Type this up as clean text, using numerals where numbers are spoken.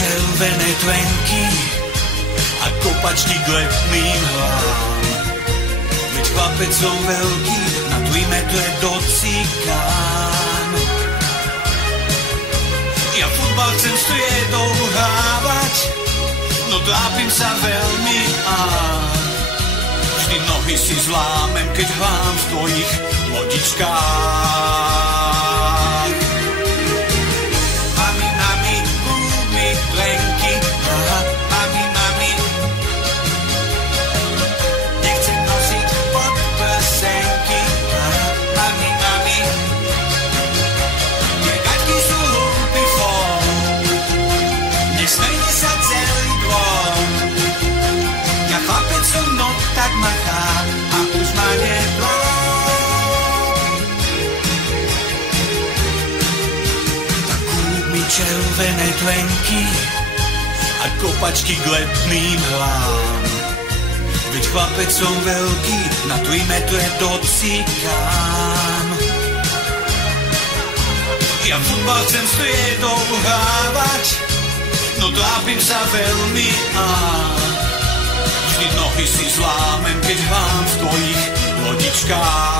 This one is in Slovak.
červené tvenky a kopačky k letným hlám. Veď chlapec som veľký, na 2 metre docikám. Ja futbal chcem s triedou hrávať, no trápim sa veľmi a vždy nohy si zlámem, keď hrám v tvojich lodičkách. Mami, mami, kúp mi plenky, mami, mami, nechcem nosiť podprsenky, mami, mami, tie gaťky sú hlúpy fón, nesmejte sa celý dvor. Ja chlapec som, no tak machá a už ma neblá. Tak kúp mi červené tvenky a kopačky k letným hlám. Veď chlapec som veľký, na 3 metre docikám. Ja futbal chcem s triedou hrávať, no trápim sa veľmi a vždy nohy si zlámem, keď hrám v tvojich lodičkách.